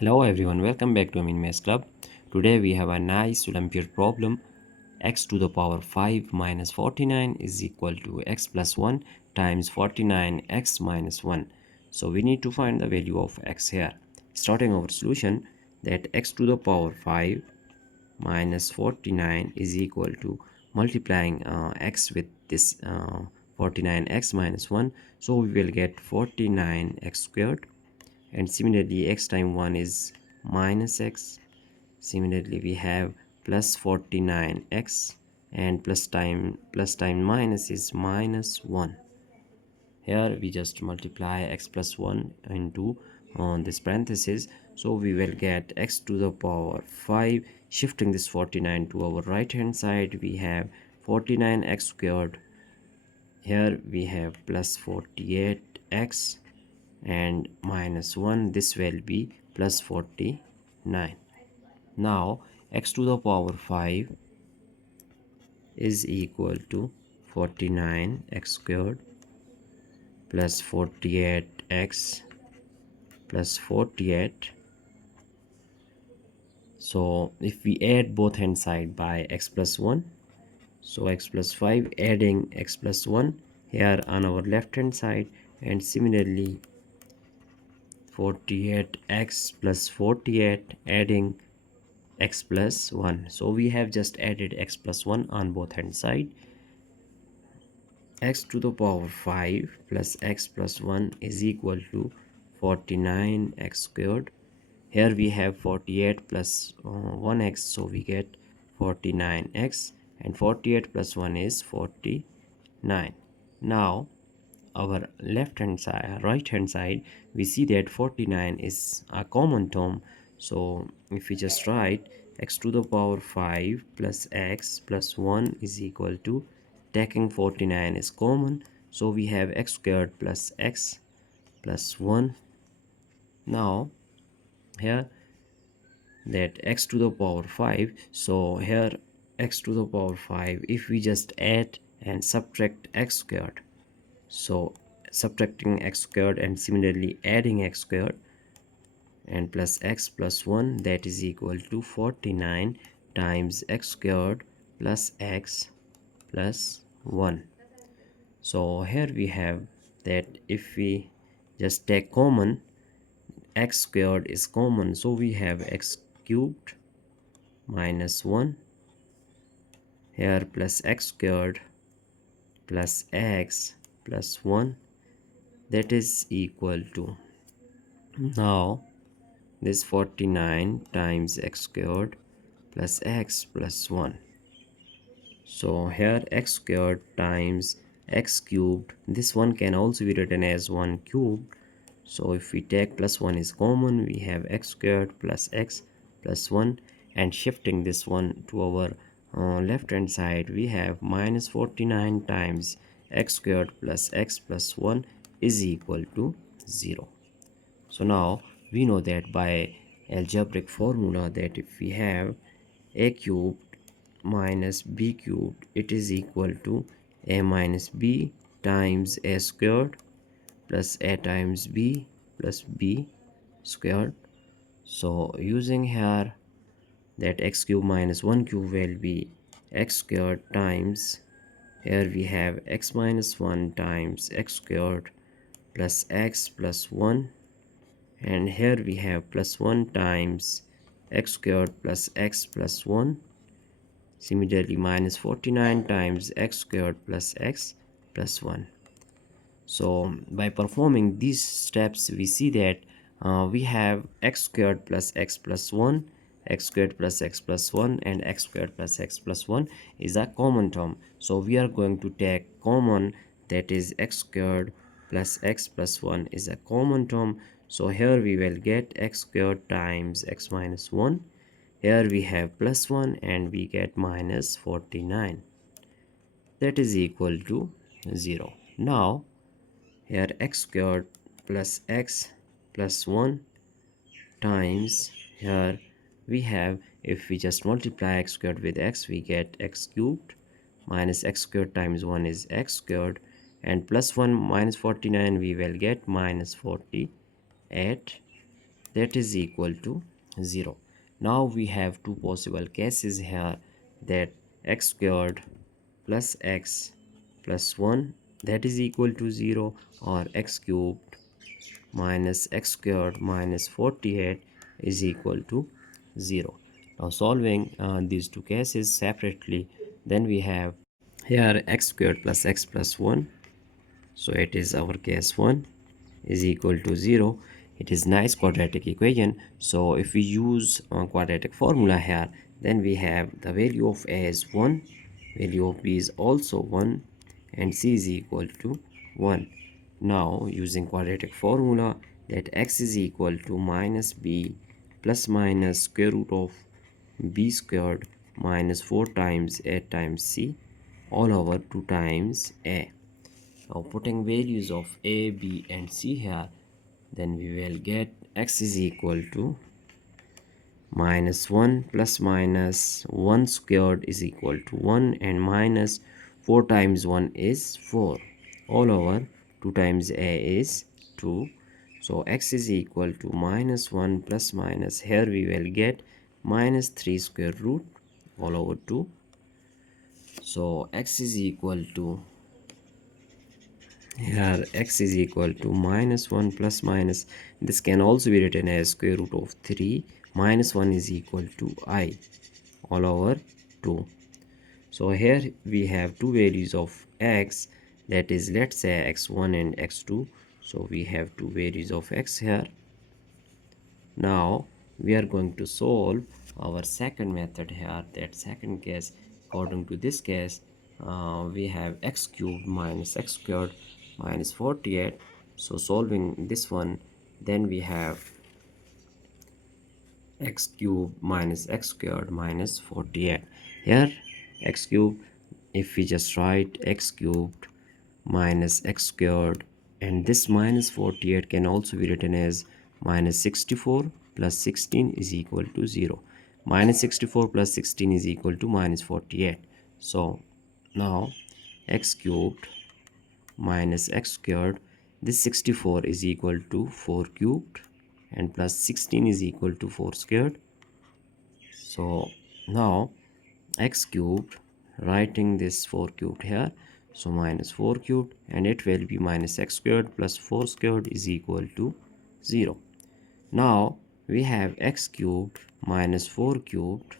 Hello everyone, welcome back to Amin Maths Club. Today we have a nice Olympiad problem. X to the power 5 minus 49 is equal to x plus 1 times 49x minus 1. So we need to find the value of x here. Starting our solution, that x to the power 5 minus 49 is equal to multiplying x with this 49x minus 1. So we will get 49x squared, and similarly x times 1 is minus x. Similarly we have plus 49x, and plus time minus is minus 1. Here we just multiply x plus 1 into on this parenthesis, so we will get x to the power 5. Shifting this 49 to our right hand side, we have 49x squared. Here we have plus 48x and minus 1, this will be plus 49. Now x to the power 5 is equal to 49x squared plus 48x plus 48. So if we add both hand side by x plus 1, so x plus 5 adding x plus 1 here on our left hand side, and similarly 48x plus 48 adding x plus 1. So we have just added x plus 1 on both hand side. X to the power 5 plus x plus 1 is equal to 49x squared. Here we have 48 plus 1x, so we get 49x, and 48 plus 1 is 49. Now our left hand side, right hand side, we see that 49 is a common term. So if we just write x to the power 5 plus x plus 1 is equal to, taking 49 is common, so we have x squared plus x plus 1. Now here that x to the power 5, so here x to the power 5, if we just add and subtract x squared, so subtracting x squared and similarly adding x squared and plus x plus 1, that is equal to 49 times x squared plus x plus 1. So here we have that if we just take common, x squared is common, so we have x cubed minus 1 here plus x squared plus x plus 1, that is equal to, now this 49 times x squared plus x plus 1. So here x squared times x cubed, this one can also be written as 1 cubed. So if we take plus 1 is common, we have x squared plus x plus 1, and shifting this one to our left hand side, we have minus 49 times x squared plus x plus 1 is equal to 0. So now we know that by algebraic formula that if we have a cubed minus b cubed, it is equal to a minus b times a squared plus a times b plus b squared. So using here that x cube minus 1 cube will be x squared times, here we have x minus 1 times x squared plus x plus 1, and here we have plus 1 times x squared plus x plus 1. Similarly minus 49 times x squared plus x plus 1. So by performing these steps, we see that we have x squared plus x plus 1, x squared plus x plus 1, and x squared plus x plus 1 is a common term. So we are going to take common, that is x squared plus x plus 1 is a common term. So here we will get x squared times x minus 1. Here we have plus 1 and we get minus 49, that is equal to 0. Now here x squared plus x plus 1 times, here we have, if we just multiply x squared with x, we get x cubed minus x squared times 1 is x squared, and plus 1 minus 49 we will get minus 48, that is equal to 0. Now we have two possible cases here, that x squared plus x plus 1 that is equal to 0, or x cubed minus x squared minus 48 is equal to 0. Now solving these two cases separately, then we have here x squared plus x plus 1, so it is our case 1 is equal to 0. It is nice quadratic equation. So if we use quadratic formula here, then we have the value of a is 1, value of b is also 1, and c is equal to 1. Now using quadratic formula, that x is equal to minus b plus minus square root of b squared minus 4 times a times c all over 2 times a. Now putting values of a, b and c here, then we will get x is equal to minus 1 plus minus 1 squared is equal to 1, and minus 4 times 1 is 4 all over 2 times a is 2. So x is equal to minus 1 plus minus, here we will get minus 3 square root all over 2. So x is equal to, here x is equal to minus 1 plus minus, this can also be written as square root of 3 minus 1 is equal to I all over 2. So here we have two values of x, that is, let's say x1 and x2. So we have two values of x here. Now we are going to solve our second method here, that second case. According to this case, we have x cubed minus x squared minus 48. So solving this one, then we have x cubed minus x squared minus 48. Here x cubed, if we just write x cubed minus x squared, and this minus 48 can also be written as minus 64 plus 16 is equal to 0. Minus 64 plus 16 is equal to minus 48. So now x cubed minus x squared, this 64 is equal to 4 cubed, and plus 16 is equal to 4 squared. So now x cubed, writing this 4 cubed here, so minus 4 cubed, and it will be minus x squared plus 4 squared is equal to 0. Now we have x cubed minus 4 cubed,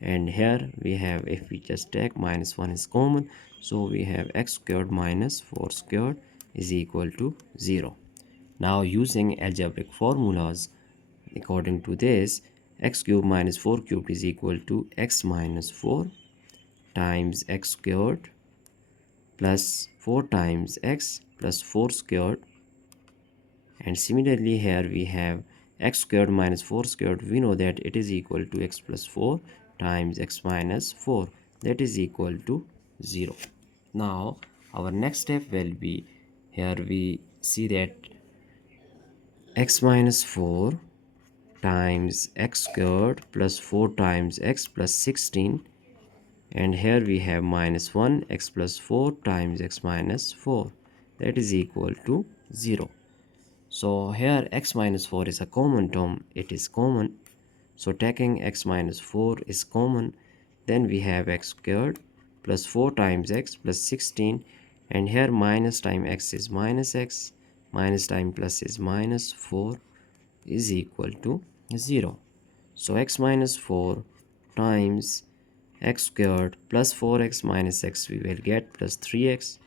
and here we have, if we just take minus 1 is common, so we have x squared minus 4 squared is equal to 0. Now using algebraic formulas, according to this, x cubed minus 4 cubed is equal to x minus 4 times x squared plus 4 times x plus 4 squared. And similarly here we have x squared minus 4 squared, we know that it is equal to x plus 4 times x minus 4, that is equal to 0. Now our next step will be, here we see that x minus 4 times x squared plus 4 times x plus 16, and here we have minus 1 x plus 4 times x minus 4, that is equal to 0. So here x minus 4 is a common term, it is common. So taking x minus 4 is common, then we have x squared plus 4 times x plus 16, and here minus time x is minus x, minus time plus is minus 4 is equal to 0. So x minus 4 times x squared plus 4x minus x we will get plus 3x,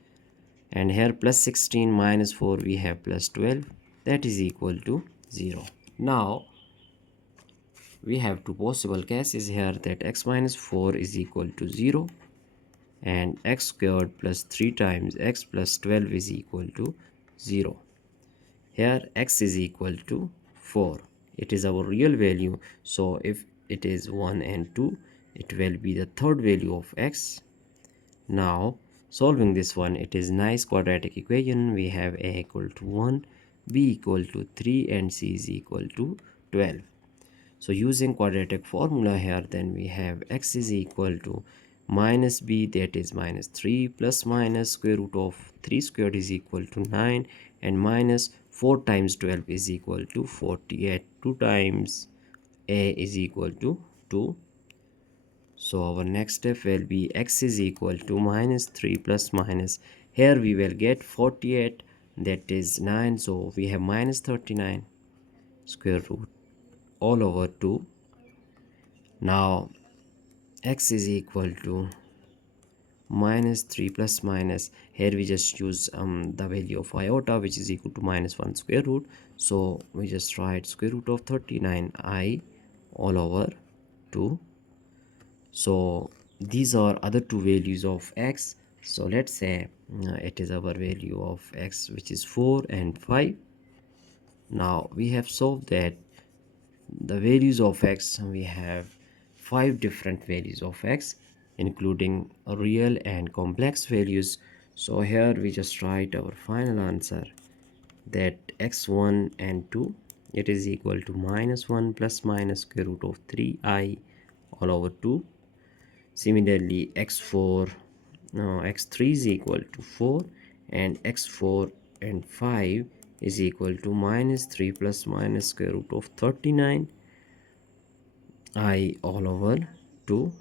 and here plus 16 minus 4 we have plus 12, that is equal to 0. Now we have two possible cases here, that x minus 4 is equal to 0, and x squared plus 3 times x plus 12 is equal to 0. Here x is equal to 4, it is our real value, so if it is 1 and 2, it will be the third value of x. Now solving this one, it is nice quadratic equation. We have a equal to 1, b equal to 3, and c is equal to 12. So using quadratic formula here, then we have x is equal to minus b, that is minus 3, plus minus square root of 3 squared is equal to 9, and minus 4 times 12 is equal to 48. 2 times a is equal to 2. So our next step will be x is equal to minus 3 plus minus. Here we will get 48, that is 9. So we have minus 39 square root all over 2. Now x is equal to minus 3 plus minus. Here we just use the value of iota, which is equal to minus 1 square root. So we just write square root of 39 I all over 2. So these are other two values of x. So let's say it is our value of x, which is 4 and 5. Now we have solved that. The values of x, we have 5 different values of x, including real and complex values. So here we just write our final answer, that x1 and 2, it is equal to minus 1 plus minus square root of 3I all over 2. Similarly, x4, no, x3 is equal to 4, and x4 and 5 is equal to minus 3 plus minus square root of 39 I all over 2.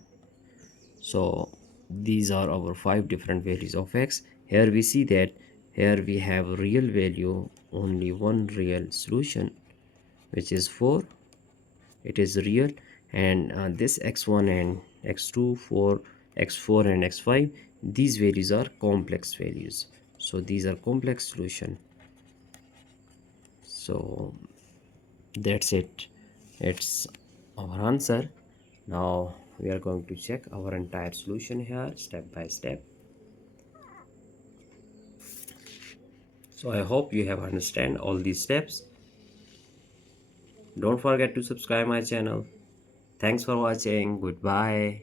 So these are our 5 different values of x. Here we see that here we have real value, only one real solution, which is 4. It is real. And this x1 and x2, 4, x4 and x5, these values are complex values. So these are complex solution. So that's it. It's our answer. Now we are going to check our entire solution here step by step. So I hope you have understand all these steps. Don't forget to subscribe my channel. Thanks for watching. Goodbye.